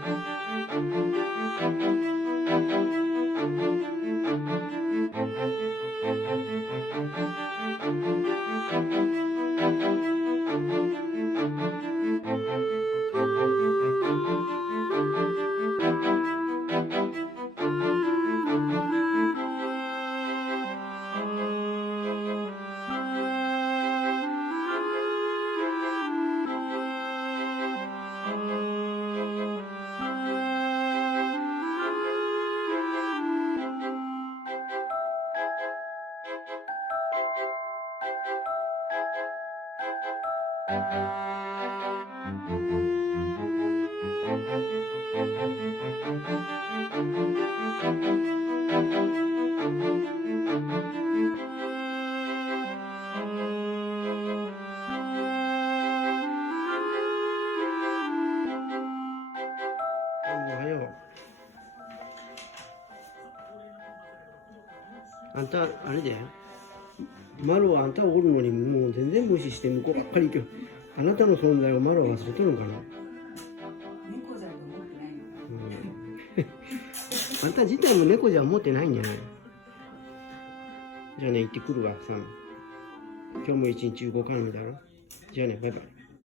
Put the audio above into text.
おはよう。あんた、あれで、マロはあんたおるのにもう全然無視して向こうばっかり行くよ。あなたの存在をマロは忘れとるのかな。猫じゃと思ってないの。あんた自体も猫じゃ思ってないんじゃないの。じゃあね、行ってくるわ、さん。今日も一日動かないだろ。じゃあね、バイバイ。